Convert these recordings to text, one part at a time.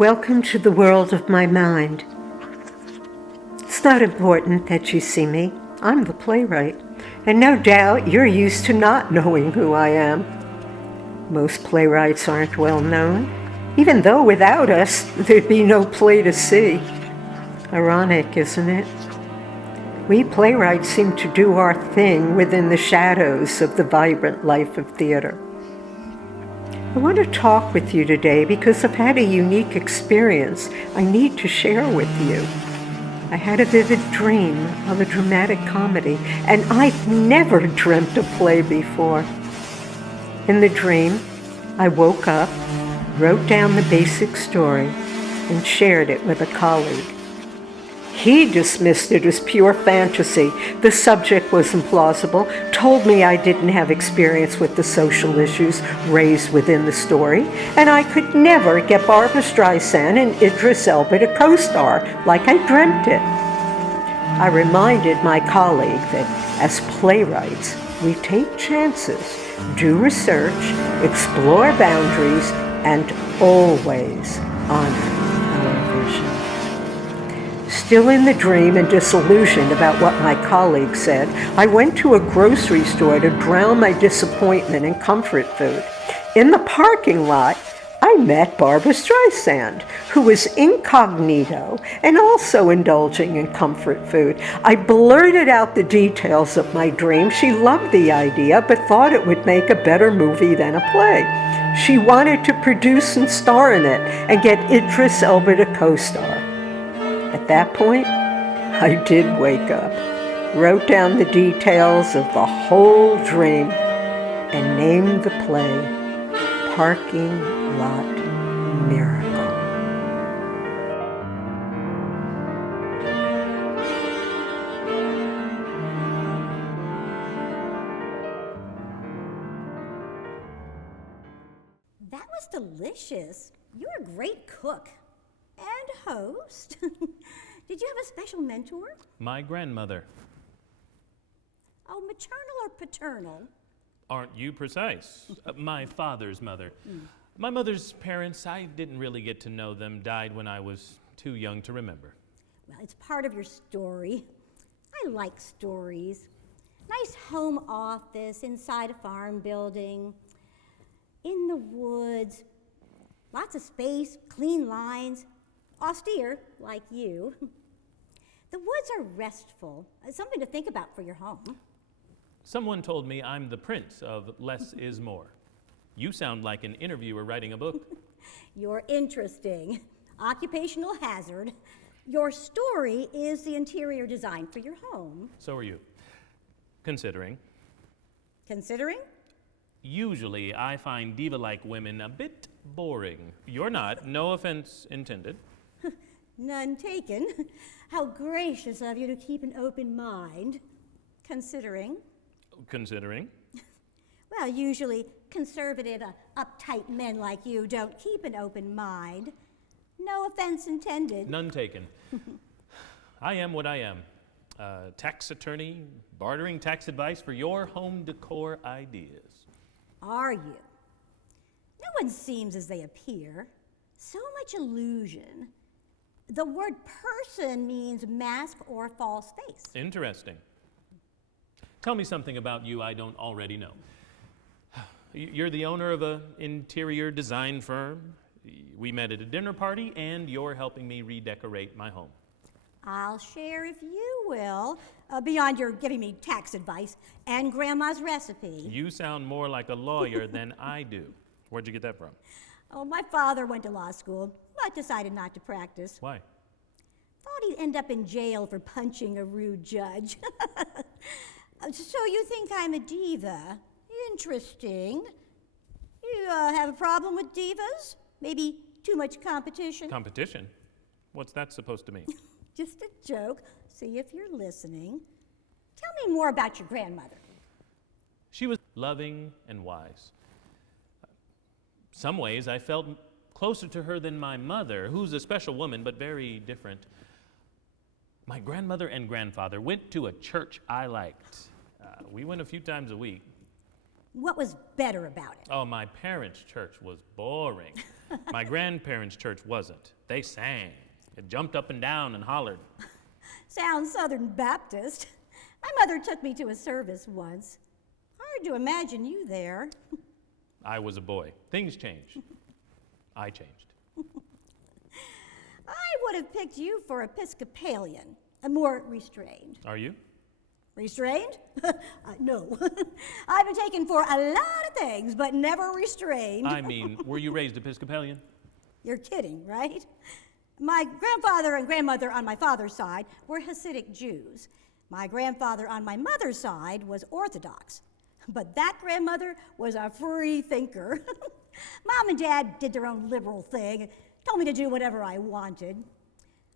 Welcome to the world of my mind. It's not important that you see me. I'm the playwright, and no doubt you're used to not knowing who I am. Most playwrights aren't well known, even though without us there'd be no play to see. Ironic, isn't it? We playwrights seem to do our thing within the shadows of the vibrant life of theater. I want to talk with you today because I've had a unique experience I need to share with you. I had a vivid dream of a dramatic comedy, and I've never dreamt a play before. In the dream, I woke up, wrote down the basic story, and shared it with a colleague. He dismissed it as pure fantasy. The subject was implausible, told me I didn't have experience with the social issues raised within the story, and I could never get Barbra Streisand and Idris Elba to co-star like I dreamt it. I reminded my colleague that as playwrights, we take chances, do research, explore boundaries, and always honor our vision. Still in the dream and disillusioned about what my colleague said, I went to a grocery store to drown my disappointment in comfort food. In the parking lot, I met Barbra Streisand, who was incognito and also indulging in comfort food. I blurted out the details of my dream. She loved the idea, but thought it would make a better movie than a play. She wanted to produce and star in it and get Idris Elba to co-star. At that point, I did wake up, wrote down the details of the whole dream, and named the play Parking Lot Miracle. That was delicious. You're a great cook and host. Did you have a special mentor? My grandmother. Oh, maternal or paternal? Aren't you precise? My father's mother. My mother's parents, I didn't really get to know them, died when I was too young to remember. Well, it's part of your story. I like stories. Nice home office inside a farm building, in the woods, lots of space, clean lines, austere like you. The woods are restful, something to think about for your home. Someone told me I'm the prince of less is more. You sound like an interviewer writing a book. You're interesting. Occupational hazard. Your story is the interior design for your home. So are you. Considering. Considering? Usually I find diva-like women a bit boring. You're not, no offense intended. None taken. How gracious of you to keep an open mind. Considering? Considering? Well, usually conservative, uptight men like you don't keep an open mind. No offense intended. None taken. I am what I am. Tax attorney, bartering tax advice for your home decor ideas. Are you? No one seems as they appear. So much illusion. The word person means mask or false face. Interesting. Tell me something about you I don't already know. You're the owner of an interior design firm. We met at a dinner party, and you're helping me redecorate my home. I'll share if you will, beyond your giving me tax advice and Grandma's recipe. You sound more like a lawyer than I do. Where'd you get that from? Oh, my father went to law school, but decided not to practice. Why? Thought he'd end up in jail for punching a rude judge. So you think I'm a diva? Interesting. You have a problem with divas? Maybe too much competition? Competition? What's that supposed to mean? Just a joke. See if you're listening. Tell me more about your grandmother. She was loving and wise. Some ways I felt closer to her than my mother, who's a special woman but very different. My grandmother and grandfather went to a church I liked. We went a few times a week. What was better about it? Oh, my parents' church was boring. My grandparents' church wasn't. They sang. It jumped up and down and hollered. Sounds Southern Baptist. My mother took me to a service once. Hard to imagine you there. I was a boy. Things changed. I changed. I would have picked you for Episcopalian, more restrained. Are you? Restrained? No. I've been taken for a lot of things, but never restrained. I mean, were you raised Episcopalian? You're kidding, right? My grandfather and grandmother on my father's side were Hasidic Jews. My grandfather on my mother's side was Orthodox. But that grandmother was a free thinker. Mom and Dad did their own liberal thing, told me to do whatever I wanted.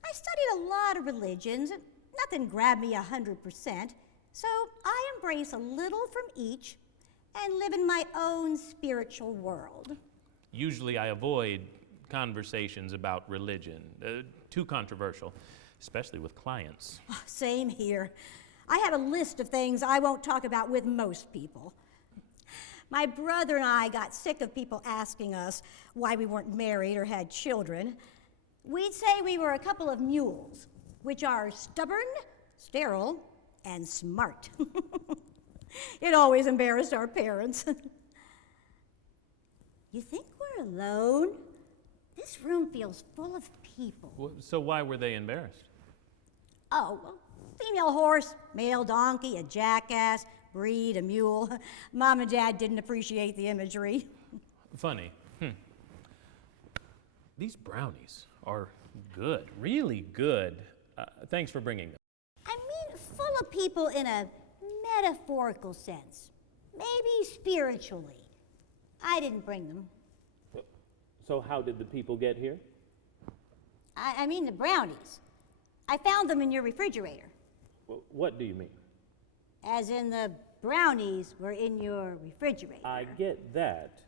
I studied a lot of religions, and nothing grabbed me 100%, so I embrace a little from each and live in my own spiritual world. Usually I avoid conversations about religion. Too controversial, especially with clients. Oh, same here. I have a list of things I won't talk about with most people. My brother and I got sick of people asking us why we weren't married or had children. We'd say we were a couple of mules, which are stubborn, sterile, and smart. It always embarrassed our parents. You think we're alone? This room feels full of people. So why were they embarrassed? Oh, well, female horse, male donkey, a jackass, breed, a mule. Mom and Dad didn't appreciate the imagery. Funny. These brownies are good, really good. Thanks for bringing them. I mean, full of people in a metaphorical sense, maybe spiritually. I didn't bring them. So how did the people get here? I mean the brownies. I found them in your refrigerator. What do you mean? As in the brownies were in your refrigerator. I get that.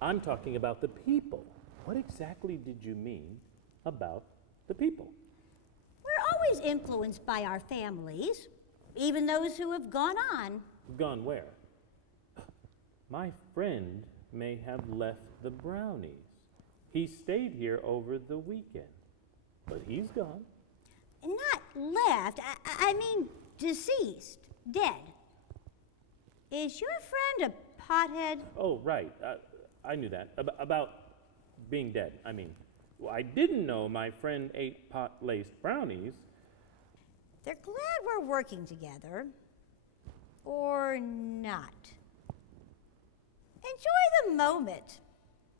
I'm talking about the people. What exactly did you mean about the people? We're always influenced by our families, even those who have gone on. Gone where? My friend may have left the brownies. He stayed here over the weekend, but he's gone. Not left, I mean deceased, dead. Is your friend a pothead? Oh, right. I knew that. About being dead. I mean, I didn't know my friend ate pot-laced brownies. They're glad we're working together. Or not. Enjoy the moment.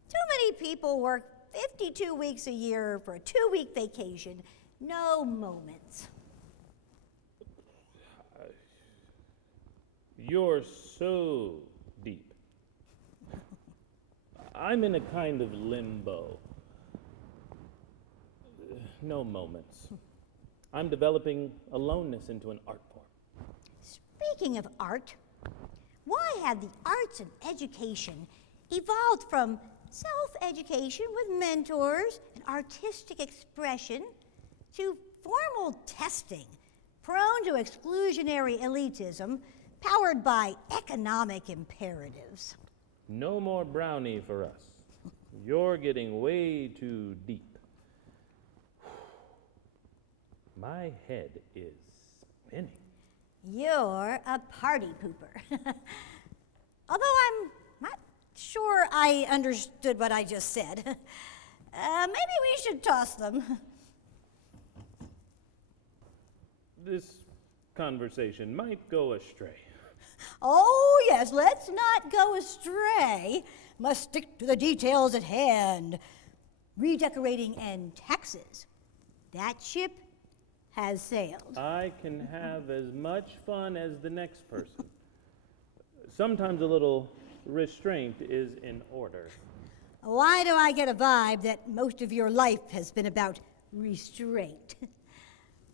Too many people work 52 weeks a year for a 2-week vacation. No moments. You're so deep. I'm in a kind of limbo. No moments. I'm developing aloneness into an art form. Speaking of art, why have the arts and education evolved from self-education with mentors and artistic expression to formal testing, prone to exclusionary elitism, powered by economic imperatives? No more brownie for us. You're getting way too deep. My head is spinning. You're a party pooper. Although I'm not sure I understood what I just said. Maybe we should toss them. This conversation might go astray. Oh, yes, let's not go astray. Must stick to the details at hand. Redecorating and taxes. That ship has sailed. I can have as much fun as the next person. Sometimes a little restraint is in order. Why do I get a vibe that most of your life has been about restraint?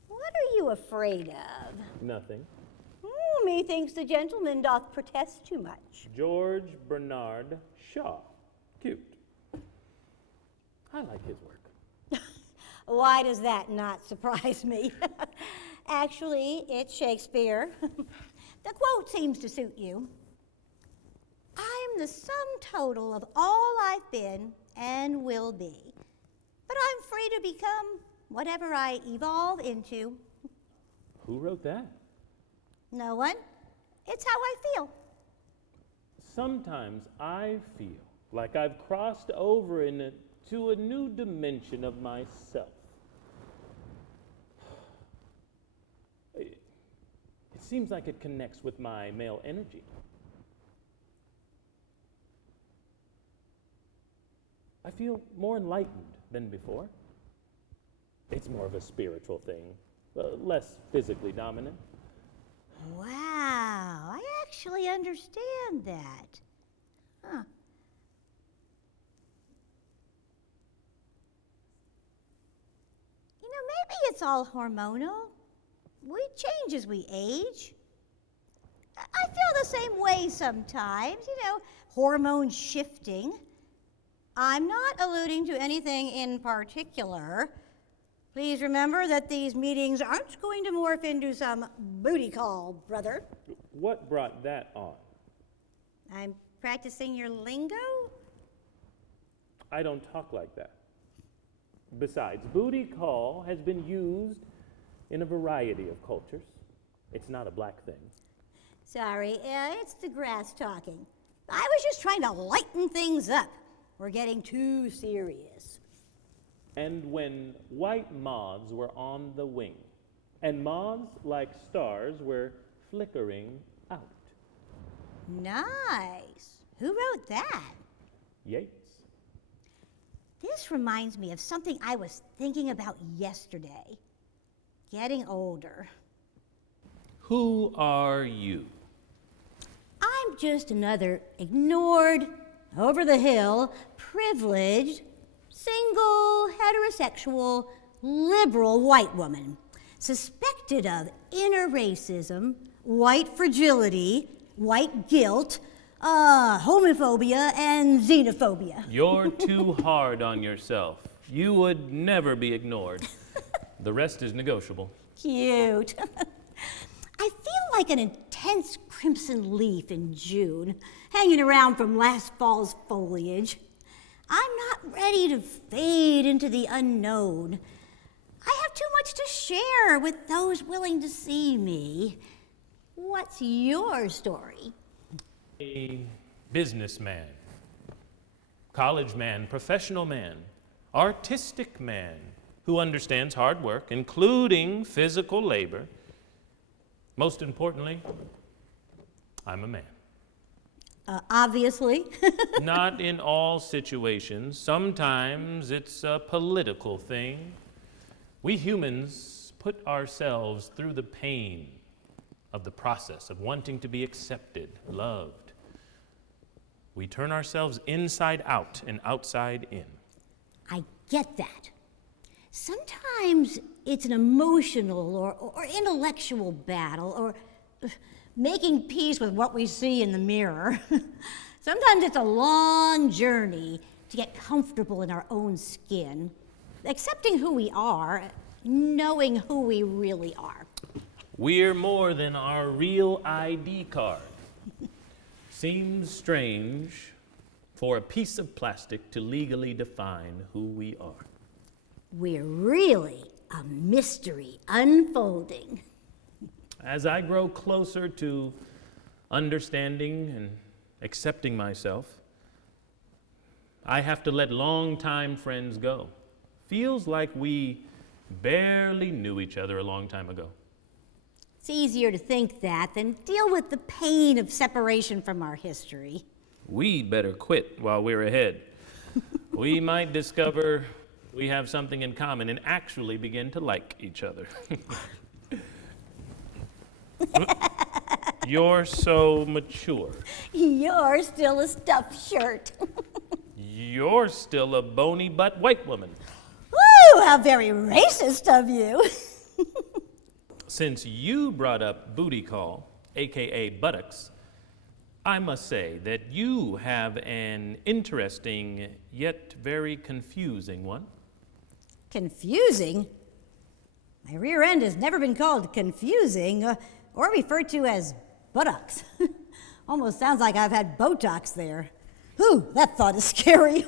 What are you afraid of? Nothing. Methinks the gentleman doth protest too much. George Bernard Shaw. Cute. I like his work. Why does that not surprise me? Actually, it's Shakespeare. The quote seems to suit you. I'm the sum total of all I've been and will be. But I'm free to become whatever I evolve into. Who wrote that? No one. It's how I feel. Sometimes I feel like I've crossed over to a new dimension of myself. It seems like it connects with my male energy. I feel more enlightened than before. It's more of a spiritual thing, less physically dominant. Wow, I actually understand that. Huh. You know, maybe it's all hormonal. We change as we age. I feel the same way sometimes, hormones shifting. I'm not alluding to anything in particular. Please remember that these meetings aren't going to morph into some booty call, brother. What brought that on? I'm practicing your lingo? I don't talk like that. Besides, booty call has been used in a variety of cultures. It's not a black thing. Sorry, it's the grass talking. I was just trying to lighten things up. We're getting too serious. And when white moths were on the wing, and moths, like stars, were flickering out. Nice. Who wrote that? Yeats. This reminds me of something I was thinking about yesterday. Getting older. Who are you? I'm just another ignored, over the hill, privileged, single, heterosexual, liberal white woman, suspected of inner racism, white fragility, white guilt, homophobia, and xenophobia. You're too hard on yourself. You would never be ignored. The rest is negotiable. Cute. I feel like an intense crimson leaf in June, hanging around from last fall's foliage. I'm not ready to fade into the unknown. I have too much to share with those willing to see me. What's your story? A businessman, college man, professional man, artistic man who understands hard work, including physical labor. Most importantly, I'm a man. Obviously. Not in all situations. Sometimes it's a political thing. We humans put ourselves through the pain of the process of wanting to be accepted, loved. We turn ourselves inside out and outside in. I get that. Sometimes it's an emotional or intellectual battle, or making peace with what we see in the mirror. Sometimes it's a long journey to get comfortable in our own skin, accepting who we are, knowing who we really are. We're more than our real ID card. Seems strange for a piece of plastic to legally define who we are. We're really a mystery unfolding. As I grow closer to understanding and accepting myself, I have to let longtime friends go. Feels like we barely knew each other a long time ago. It's easier to think that than deal with the pain of separation from our history. We'd better quit while we're ahead. We might discover we have something in common and actually begin to like each other. You're so mature. You're still a stuffed shirt. You're still a bony butt white woman. Woo, how very racist of you. Since you brought up booty call, aka buttocks, I must say that you have an interesting yet very confusing one. Confusing? My rear end has never been called confusing or referred to as buttocks. Almost sounds like I've had Botox there. Whew, that thought is scary.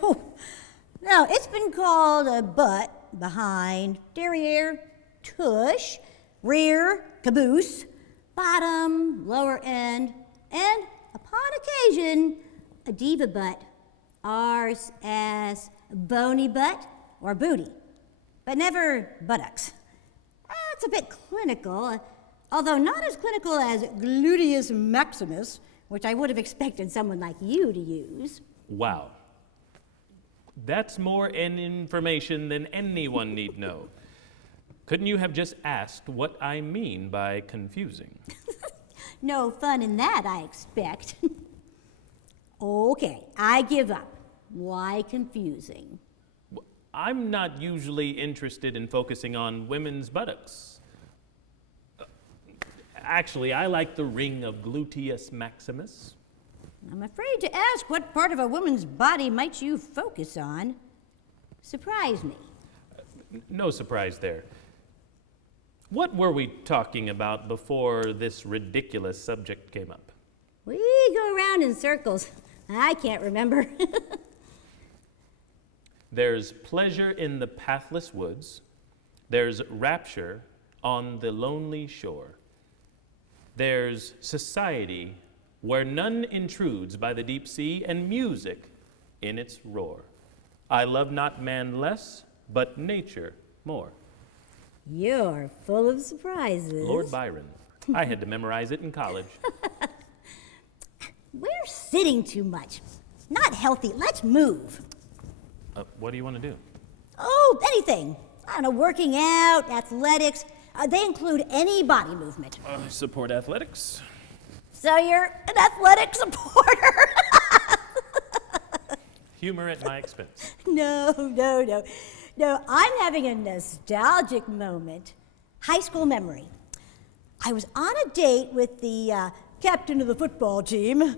Now, it's been called a butt, behind, derriere, tush, rear, caboose, bottom, lower end, and, upon occasion, a diva butt, arse, ass, bony butt, or booty, but never buttocks. That's a bit clinical, although not as clinical as gluteus maximus, which I would have expected someone like you to use. Wow. That's more information than anyone need know. Couldn't you have just asked what I mean by confusing? No fun in that, I expect. Okay, I give up. Why confusing? I'm not usually interested in focusing on women's buttocks. Actually, I like the ring of gluteus maximus. I'm afraid to ask what part of a woman's body might you focus on. Surprise me. No surprise there. What were we talking about before this ridiculous subject came up? We go around in circles. I can't remember. There's pleasure in the pathless woods. There's rapture on the lonely shore. There's society where none intrudes by the deep sea, and music in its roar. I love not man less, but nature more. You're full of surprises. Lord Byron. I had to memorize it in college. We're sitting too much. Not healthy. Let's move. What do you want to do? Oh, anything. I don't know, working out, athletics. They include any body movement. Support athletics. So you're an athletic supporter? Humor at my expense. No, I'm having a nostalgic moment. High school memory. I was on a date with the captain of the football team.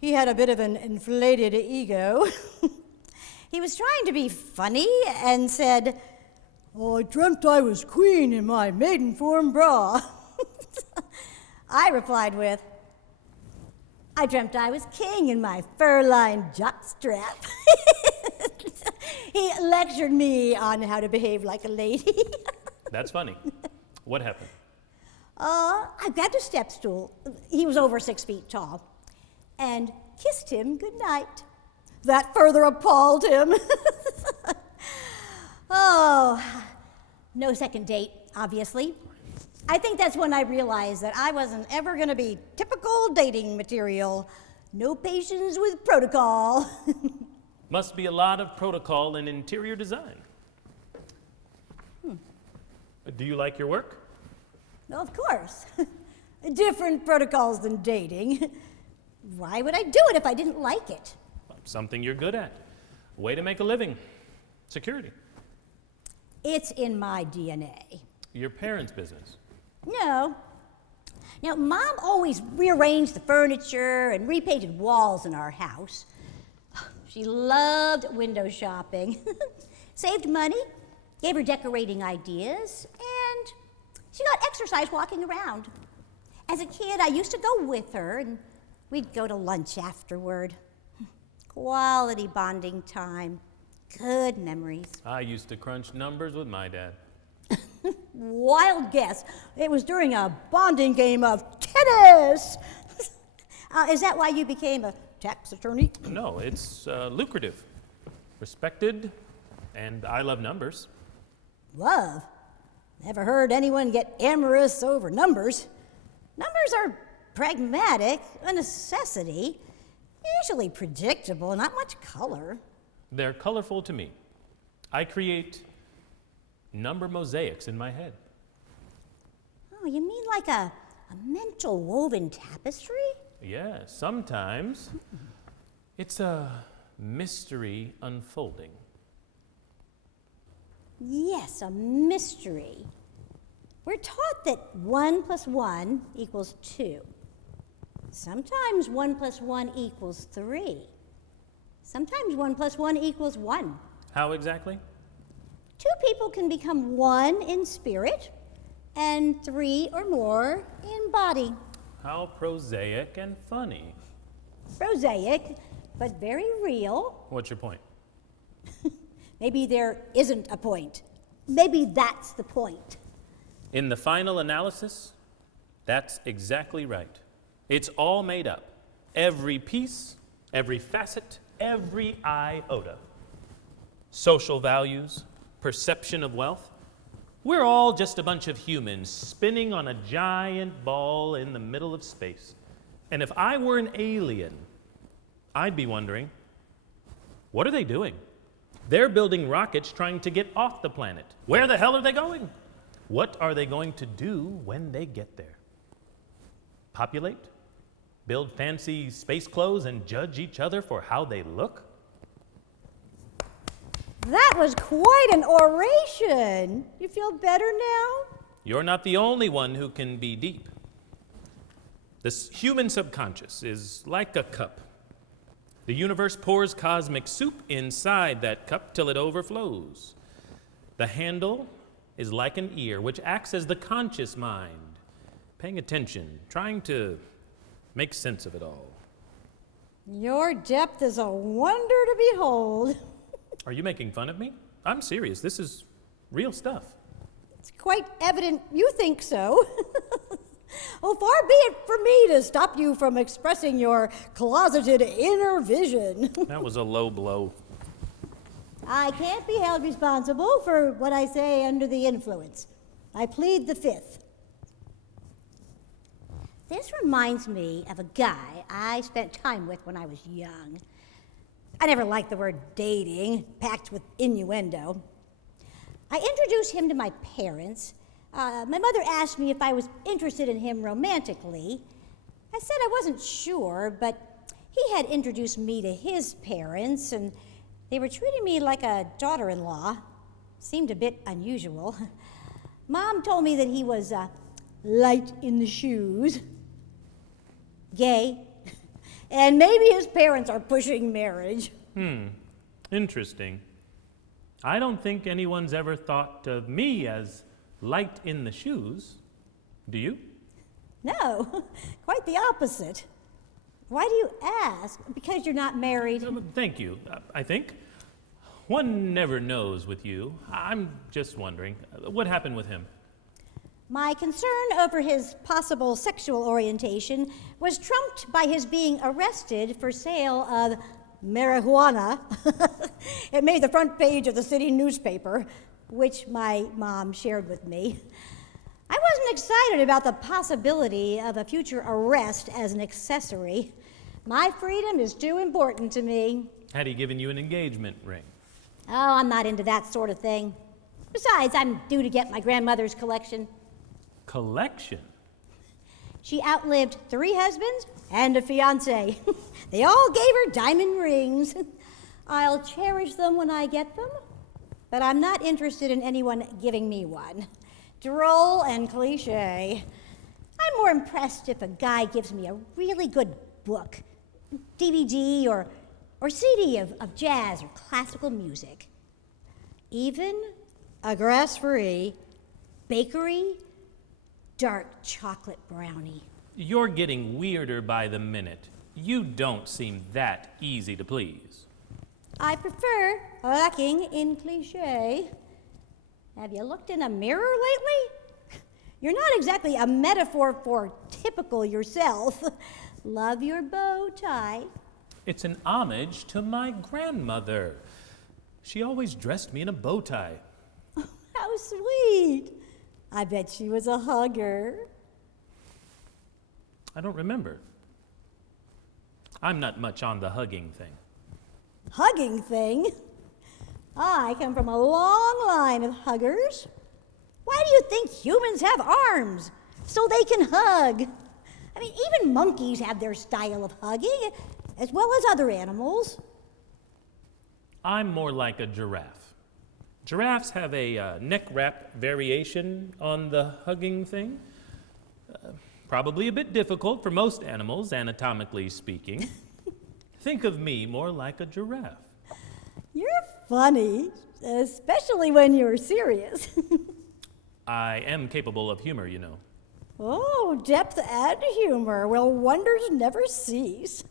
He had a bit of an inflated ego. He was trying to be funny and said, "Oh, I dreamt I was queen in my maiden form bra." I replied with, "I dreamt I was king in my fur-lined jockstrap." He lectured me on how to behave like a lady. That's funny. What happened? I grabbed a step stool. He was over 6 feet tall, and kissed him goodnight. That further appalled him. Oh, no second date, obviously. I think that's when I realized that I wasn't ever going to be typical dating material. No patience with protocol. Must be a lot of protocol in interior design. Do you like your work? Well, of course. Different protocols than dating. Why would I do it if I didn't like it? Something you're good at. Way to make a living. Security. It's in my DNA. Your parents' business. No. Now, Mom always rearranged the furniture and repainted walls in our house. She loved window shopping. Saved money, gave her decorating ideas, and she got exercise walking around. As a kid, I used to go with her, and we'd go to lunch afterward. Quality bonding time. Good memories. I used to crunch numbers with my dad. Wild guess. It was during a bonding game of tennis. Is that why you became a tax attorney? No, it's lucrative, respected, and I love numbers. Love? Never heard anyone get amorous over numbers. Numbers are pragmatic, a necessity, usually predictable, not much color. They're colorful to me. I create number mosaics in my head. Oh, you mean like a mental woven tapestry? Yeah, sometimes it's a mystery unfolding. Yes, a mystery. We're taught that 1 + 1 = 2. Sometimes 1 + 1 = 3. Sometimes 1 + 1 = 1. How exactly? 2 people can become 1 in spirit and 3 or more in body. How prosaic and funny. Prosaic, but very real. What's your point? Maybe there isn't a point. Maybe that's the point. In the final analysis, that's exactly right. It's all made up. Every piece, every facet, every iota. Social values, perception of wealth. We're all just a bunch of humans spinning on a giant ball in the middle of space. And if I were an alien, I'd be wondering, what are they doing? They're building rockets trying to get off the planet. Where the hell are they going? What are they going to do when they get there? Populate? Build fancy space clothes and judge each other for how they look? That was quite an oration. You feel better now? You're not the only one who can be deep. The human subconscious is like a cup. The universe pours cosmic soup inside that cup till it overflows. The handle is like an ear, which acts as the conscious mind, paying attention, trying to make sense of it all. Your depth is a wonder to behold. Are you making fun of me? I'm serious. This is real stuff. It's quite evident you think so. Well, far be it from me to stop you from expressing your closeted inner vision. That was a low blow. I can't be held responsible for what I say under the influence. I plead the fifth. This reminds me of a guy I spent time with when I was young. I never liked the word dating, packed with innuendo. I introduced him to my parents. My mother asked me if I was interested in him romantically. I said I wasn't sure, but he had introduced me to his parents, and they were treating me like a daughter-in-law. Seemed a bit unusual. Mom told me that he was light in the shoes, gay, and maybe his parents are pushing marriage. Interesting. I don't think anyone's ever thought of me as light in the shoes. Do you? No, quite the opposite. Why do you ask? Because you're not married? Thank you, I think. One never knows with you. I'm just wondering, what happened with him? My concern over his possible sexual orientation was trumped by his being arrested for sale of marijuana. It made the front page of the city newspaper, which my mom shared with me. I wasn't excited about the possibility of a future arrest as an accessory. My freedom is too important to me. Had he given you an engagement ring? Oh, I'm not into that sort of thing. Besides, I'm due to get my grandmother's collection. Collection? She outlived 3 husbands and a fiancé. They all gave her diamond rings. I'll cherish them when I get them, but I'm not interested in anyone giving me one. Droll and cliche. I'm more impressed if a guy gives me a really good book, DVD or CD of jazz or classical music. Even a grass-free bakery dark chocolate brownie. You're getting weirder by the minute. You don't seem that easy to please. I prefer lacking in cliche. Have you looked in a mirror lately? You're not exactly a metaphor for typical yourself. Love your bow tie. It's an homage to my grandmother. She always dressed me in a bow tie. How sweet. I bet she was a hugger. I don't remember. I'm not much on the hugging thing. Hugging thing? I come from a long line of huggers. Why do you think humans have arms? So they can hug. I mean, even monkeys have their style of hugging, as well as other animals. I'm more like a giraffe. Giraffes have a neck wrap variation on the hugging thing. Probably a bit difficult for most animals, anatomically speaking. Think of me more like a giraffe. You're funny, especially when you're serious. I am capable of humor, you know. Oh, depth and humor. Well, wonders never cease.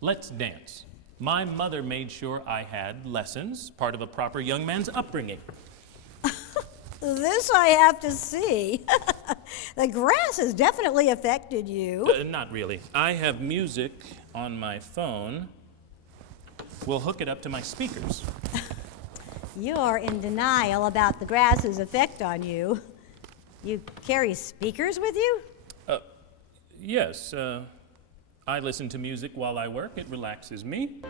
Let's dance. My mother made sure I had lessons, part of a proper young man's upbringing. This I have to see. The grass has definitely affected you. Not really. I have music on my phone. We'll hook it up to my speakers. You're in denial about the grass's effect on you. You carry speakers with you? Yes, I listen to music while I work. It relaxes me.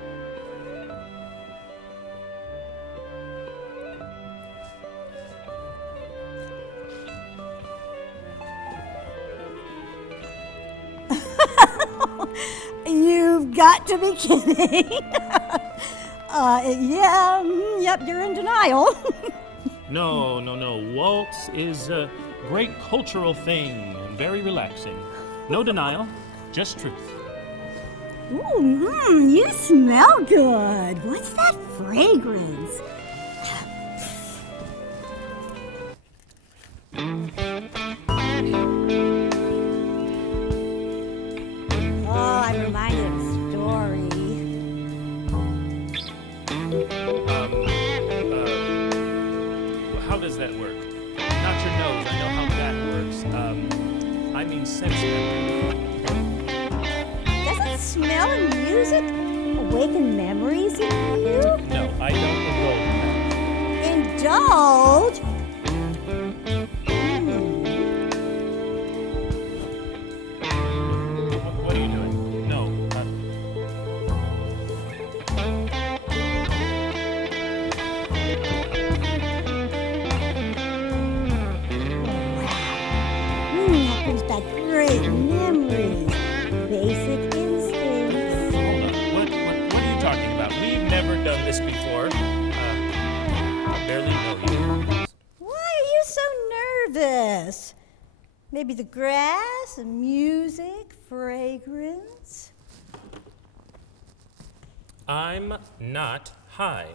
You've got to be kidding. Yep, you're in denial. No. Waltz is a great cultural thing and very relaxing. No denial, just truth. Ooh, you smell good. What's that fragrance? Oh, I'm reminded of a story. How does that work? Not your nose, I know how that works. I mean sense memory. Does it smell and music awaken memories in you? No, I don't indulge in that. Indulge? What are you doing? No. That brings back great memories. Basic instincts. What are you talking about? We've never done this before. I barely know you. Why are you so nervous? Maybe the grass, music, fragrance? I'm not high.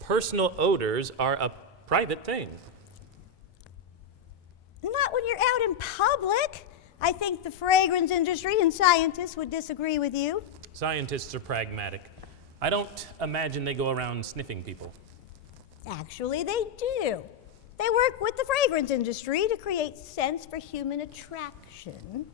Personal odors are a private thing. Not when you're out in public. I think the fragrance industry and scientists would disagree with you. Scientists are pragmatic. I don't imagine they go around sniffing people. Actually, they do. They work with the fragrance industry to create scents for human attraction.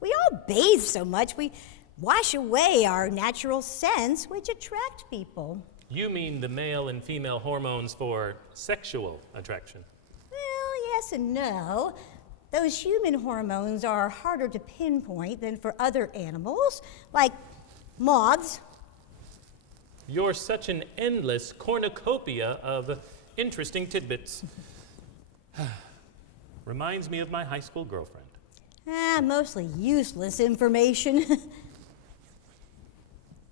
We all bathe so much, we wash away our natural scents, which attract people. You mean the male and female hormones for sexual attraction? Well, yes and no. Those human hormones are harder to pinpoint than for other animals, like moths. You're such an endless cornucopia of interesting tidbits. Reminds me of my high school girlfriend. Mostly useless information.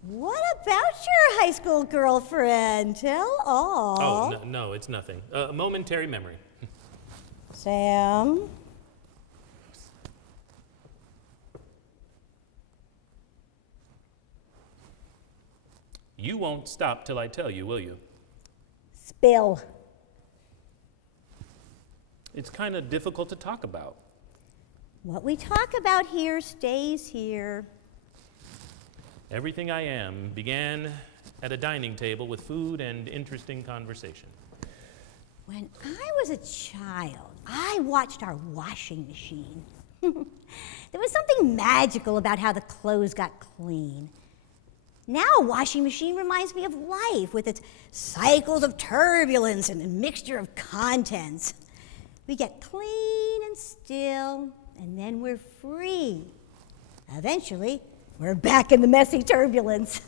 What about your high school girlfriend? Tell all. Oh, no, it's nothing. A momentary memory. Sam? You won't stop till I tell you, will you? Spill. It's kind of difficult to talk about. What we talk about here stays here. Everything I am began at a dining table with food and interesting conversation. When I was a child, I watched our washing machine. There was something magical about how the clothes got clean. Now a washing machine reminds me of life with its cycles of turbulence and a mixture of contents. We get clean and still, and then we're free. Eventually, we're back in the messy turbulence.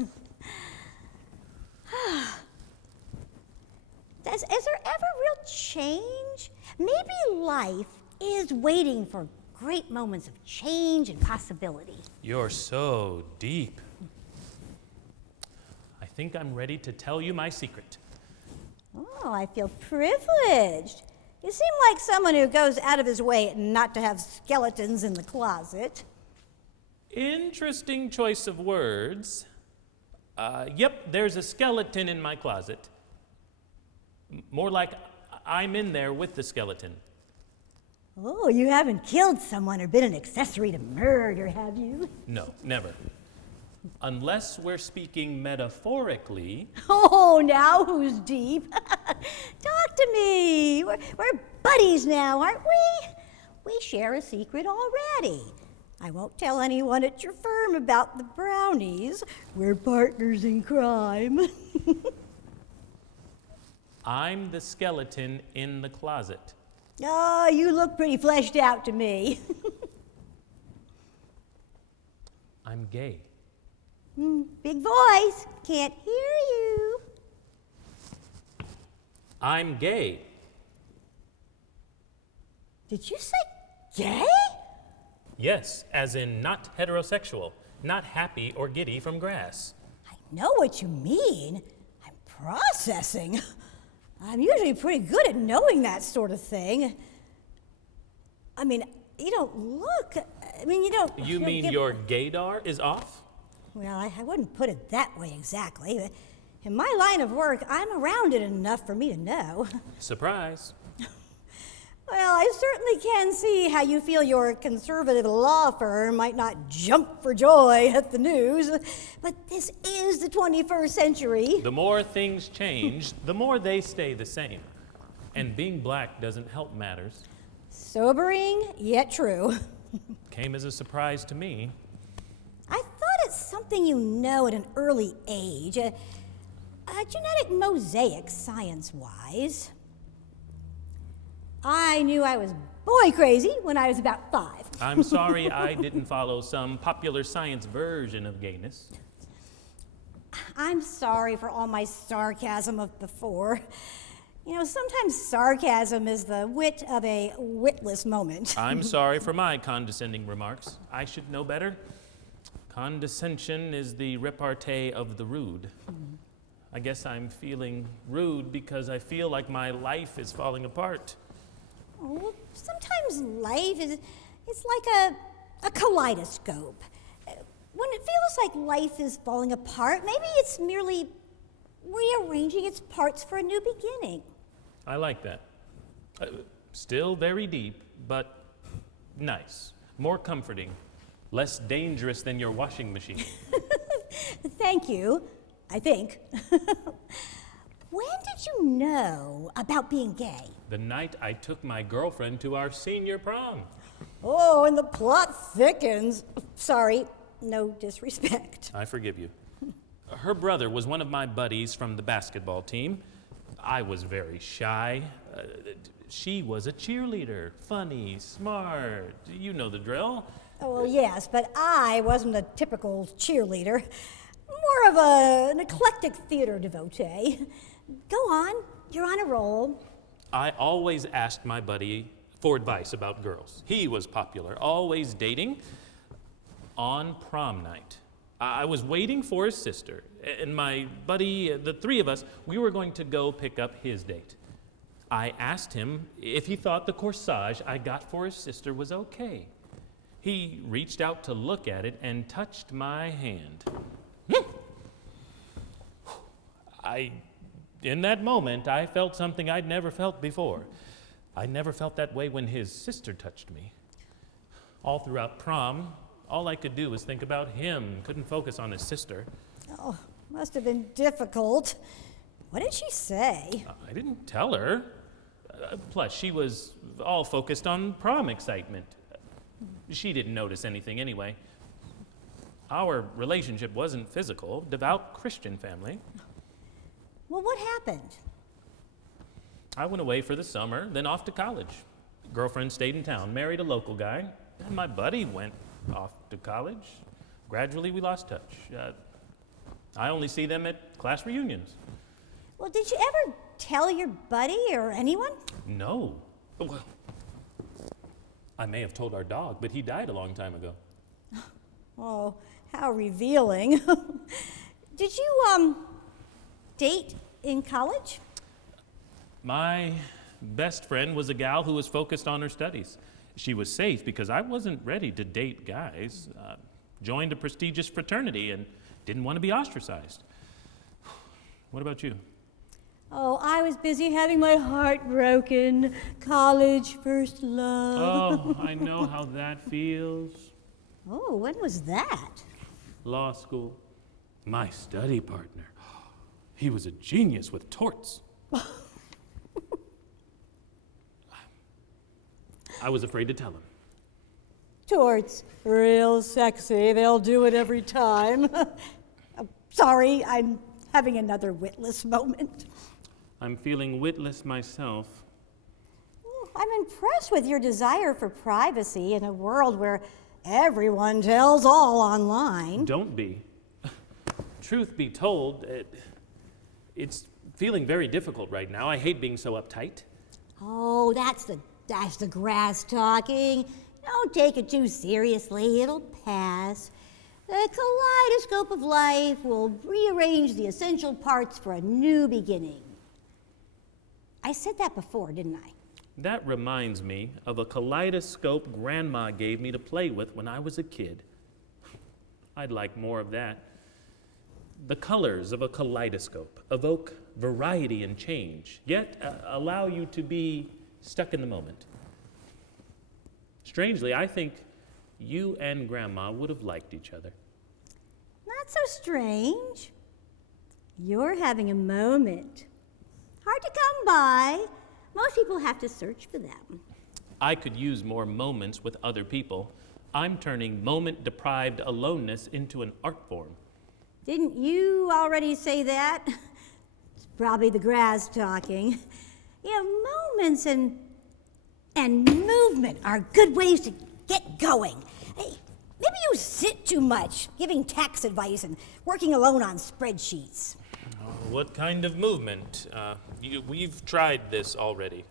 Is there ever real change? Maybe life is waiting for great moments of change and possibility. You're so deep. I think I'm ready to tell you my secret. Oh, I feel privileged. You seem like someone who goes out of his way not to have skeletons in the closet. Interesting choice of words. Yep, there's a skeleton in my closet. More like I'm in there with the skeleton. Oh, you haven't killed someone or been an accessory to murder, have you? No, never. Unless we're speaking metaphorically. Oh, now who's deep? Talk to me. We're buddies now, aren't we? We share a secret already. I won't tell anyone at your firm about the brownies. We're partners in crime. I'm the skeleton in the closet. Oh, you look pretty fleshed out to me. I'm gay. Big voice. Can't hear you. I'm gay. Did you say gay? Yes, as in not heterosexual, not happy or giddy from grass. I know what you mean. I'm processing. I'm usually pretty good at knowing that sort of thing. I mean, you don't look. You don't. You mean your gaydar is off? Well, I wouldn't put it that way exactly. But in my line of work, I'm around it enough for me to know. Surprise. Well, I certainly can see how you feel your conservative law firm might not jump for joy at the news. But this is the 21st century. The more things change, the more they stay the same. And being black doesn't help matters. Sobering, yet true. Came as a surprise to me. I thought it's something you know at an early age. A genetic mosaic, science-wise. I knew I was boy crazy when I was about 5. I'm sorry I didn't follow some popular science version of gayness. I'm sorry for all my sarcasm of before. You know, sometimes sarcasm is the wit of a witless moment. I'm sorry for my condescending remarks. I should know better. Condescension is the repartee of the rude. I guess I'm feeling rude because I feel like my life is falling apart. Oh, sometimes life is it's like a kaleidoscope. When it feels like life is falling apart, maybe it's merely rearranging its parts for a new beginning. I like that. Still very deep, but nice. More comforting. Less dangerous than your washing machine. Thank you, I think. When did you know about being gay? The night I took my girlfriend to our senior prom. Oh, and the plot thickens. Sorry, no disrespect. I forgive you. Her brother was one of my buddies from the basketball team. I was very shy. She was a cheerleader. Funny, smart. You know the drill. Oh, well, yes, but I wasn't a typical cheerleader. More of an eclectic theater devotee. Go on, you're on a roll. I always asked my buddy for advice about girls. He was popular, always dating. On prom night, I was waiting for his sister, and my buddy, the three of us, we were going to go pick up his date. I asked him if he thought the corsage I got for his sister was okay. He reached out to look at it and touched my hand. In that moment, I felt something I'd never felt before. I never felt that way when his sister touched me. All throughout prom, all I could do was think about him, couldn't focus on his sister. Oh, must have been difficult. What did she say? I didn't tell her. Plus, she was all focused on prom excitement. She didn't notice anything anyway. Our relationship wasn't physical, devout Christian family. Well, what happened? I went away for the summer, then off to college. Girlfriend stayed in town, married a local guy, and my buddy went off to college. Gradually, we lost touch. I only see them at class reunions. Well, did you ever tell your buddy or anyone? No. Well, I may have told our dog, but he died a long time ago. Oh, how revealing. Did you, date in college? My best friend was a gal who was focused on her studies. She was safe because I wasn't ready to date guys. Joined a prestigious fraternity and didn't want to be ostracized. What about you? Oh, I was busy having my heart broken. College, first love. Oh, I know how that feels. Oh, when was that? Law school. My study partner. He was a genius with torts. I was afraid to tell him. Torts. Real sexy. They'll do it every time. Sorry, I'm having another witless moment. I'm feeling witless myself. I'm impressed with your desire for privacy in a world where everyone tells all online. Don't be. Truth be told, it's feeling very difficult right now. I hate being so uptight. Oh, that's the grass talking. Don't take it too seriously. It'll pass. The kaleidoscope of life will rearrange the essential parts for a new beginning. I said that before, didn't I? That reminds me of a kaleidoscope Grandma gave me to play with when I was a kid. I'd like more of that. The colors of a kaleidoscope evoke variety and change, yet allow you to be stuck in the moment. Strangely, I think you and Grandma would have liked each other. Not so strange. You're having a moment. Hard to come by. Most people have to search for them. I could use more moments with other people. I'm turning moment-deprived aloneness into an art form. Didn't you already say that? It's probably the grass talking. You know, moments and movement are good ways to get going. Hey, maybe you sit too much, giving tax advice and working alone on spreadsheets. What kind of movement? We've tried this already.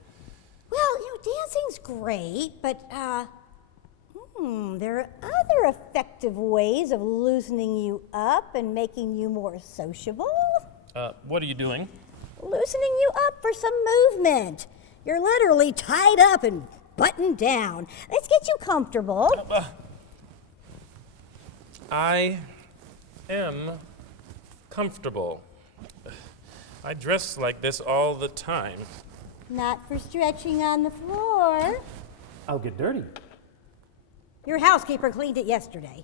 Well, you know, dancing's great, but there are other effective ways of loosening you up and making you more sociable. What are you doing? Loosening you up for some movement. You're literally tied up and buttoned down. Let's get you comfortable. I am comfortable. I dress like this all the time. Not for stretching on the floor. I'll get dirty. Your housekeeper cleaned it yesterday.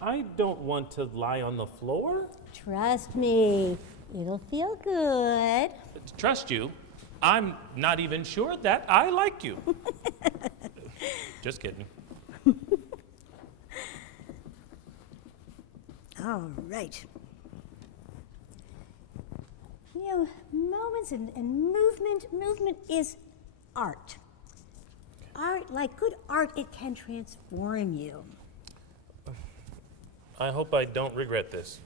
I don't want to lie on the floor. Trust me, it'll feel good. Trust you? I'm not even sure that I like you. Just kidding. All right. You know, moments and movement is art. Art, like good art, it can transform you. I hope I don't regret this.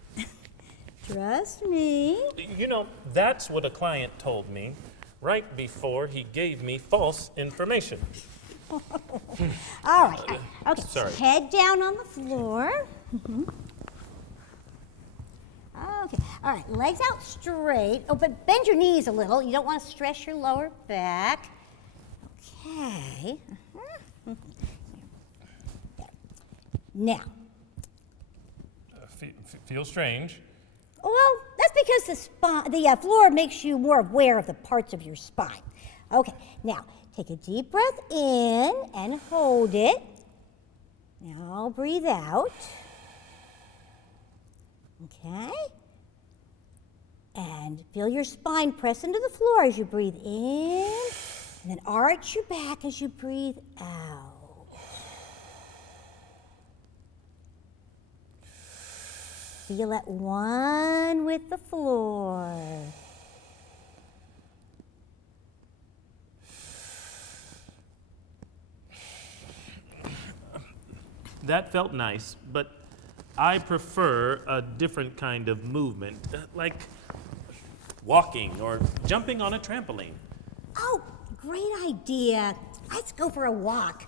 Trust me. You know, that's what a client told me right before he gave me false information. All right. Okay. Sorry. Head down on the floor. Okay. All right. Legs out straight. Oh, but bend your knees a little. You don't want to stress your lower back. Okay. Now. Feels strange. Well, that's because the floor makes you more aware of the parts of your spine. Okay. Now, take a deep breath in and hold it. Now breathe out. Okay. And feel your spine press into the floor as you breathe in, and then arch your back as you breathe out. Feel at one with the floor. That felt nice, but I prefer a different kind of movement, like walking or jumping on a trampoline. Oh, great idea. Let's go for a walk.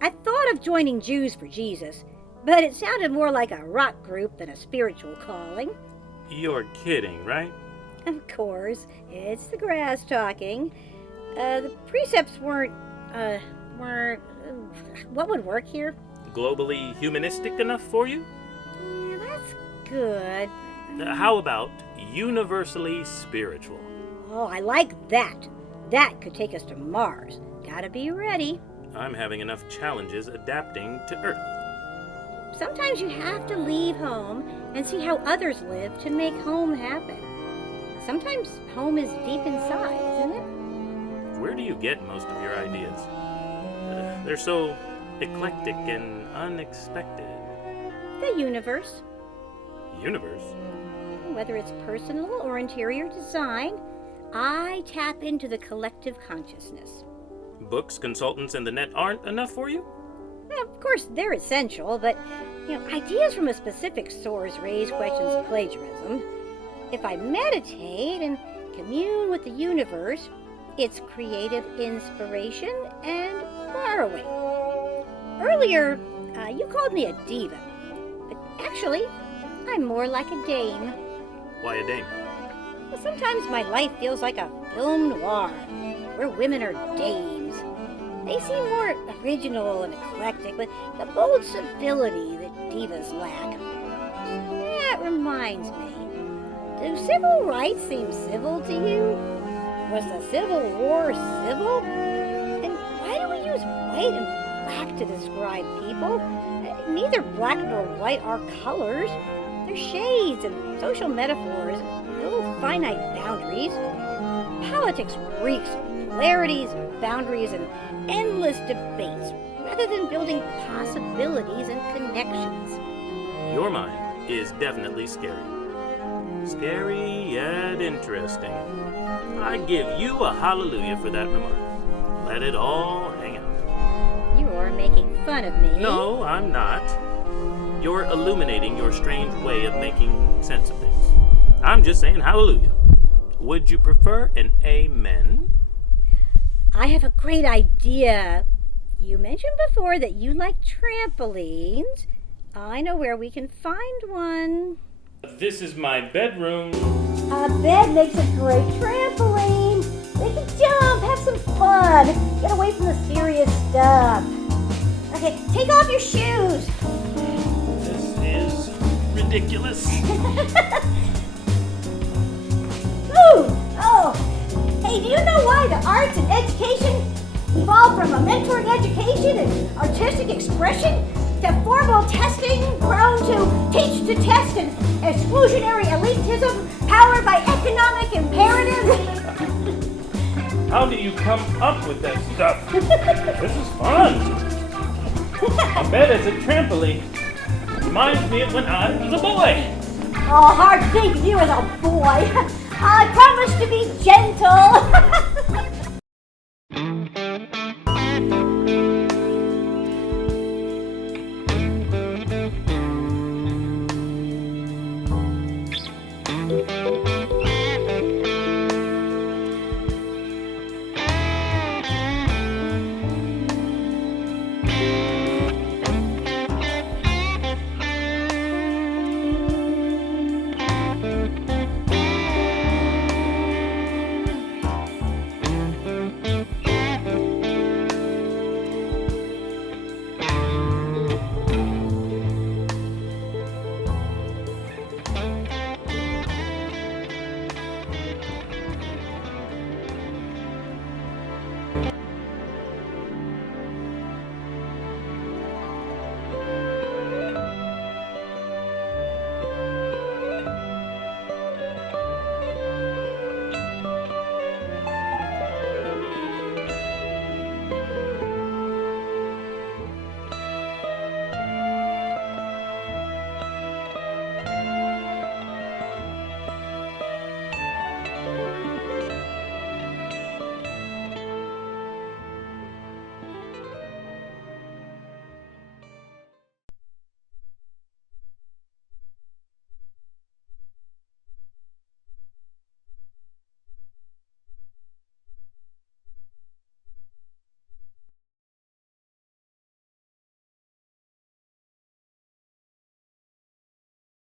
I thought of joining Jews for Jesus, but it sounded more like a rock group than a spiritual calling. You're kidding, right? Of course, it's the grass talking. The precepts weren't, what would work here? Globally humanistic enough for you? Yeah, that's good. How about universally spiritual. Oh, I like that. That could take us to Mars. Gotta be ready. I'm having enough challenges adapting to Earth. Sometimes you have to leave home and see how others live to make home happen. Sometimes home is deep inside, isn't it? Where do you get most of your ideas? They're so eclectic and unexpected. The universe. Universe? Whether it's personal or interior design, I tap into the collective consciousness. Books, consultants, and the net aren't enough for you? Of course, they're essential, but ideas from a specific source raise questions of plagiarism. If I meditate and commune with the universe, it's creative inspiration and borrowing. Earlier, you called me a diva, but actually, I'm more like a dame. Why a dame? Well, sometimes my life feels like a film noir, where women are dames. They seem more original and eclectic, with the bold civility that divas lack. That reminds me, do civil rights seem civil to you? Was the Civil War civil? And why do we use white and black to describe people? Neither black nor white are colors. They're shades and social metaphors, no finite boundaries. Politics reeks of polarities, polarities and endless debates rather than building possibilities and connections. Your mind is definitely scary. Scary yet interesting. I give you a hallelujah for that remark. Let it all hang out. You are making fun of me. No, I'm not. You're illuminating your strange way of making sense of things. I'm just saying hallelujah. Would you prefer an amen? I have a great idea. You mentioned before that you like trampolines. I know where we can find one. This is my bedroom. A bed makes a great trampoline. We can jump, have some fun, get away from the serious stuff. Okay, take off your shoes. This is ridiculous. Ooh, oh, hey, do you know why the arts and education evolved from a mentoring education and artistic expression to formal testing grown to teach to test and exclusionary elitism powered by economic imperatives? How do you come up with that stuff? This is fun. A bed as a trampoline reminds me of when I was a boy. Oh, hard to think of you as a boy. I promise to be gentle.